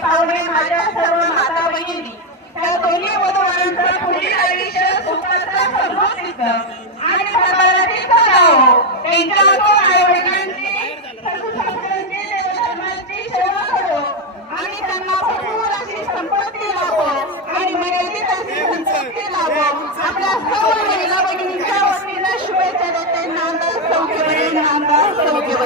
पाहुणे माझ्या सर्व माता बहिणी त्या दोन्ही वधूवरांचं पुढील आयुष्य सुखाचं समृद्धीचं आणि भरभराटीचं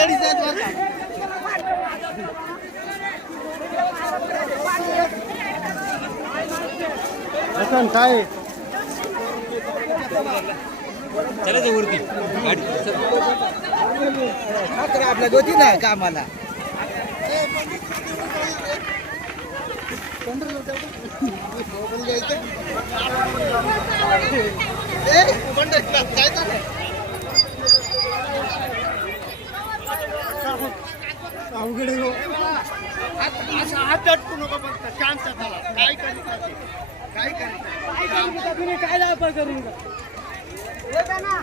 करून यासाठी काय? चालायचं वरती. गाडी. आपल्या गोती ना कामाला. अवघड आहे हो. असं हात अटकू नको फक्त शांत झाला काय करीत? काय करीत? काय करू काय लापा करू नका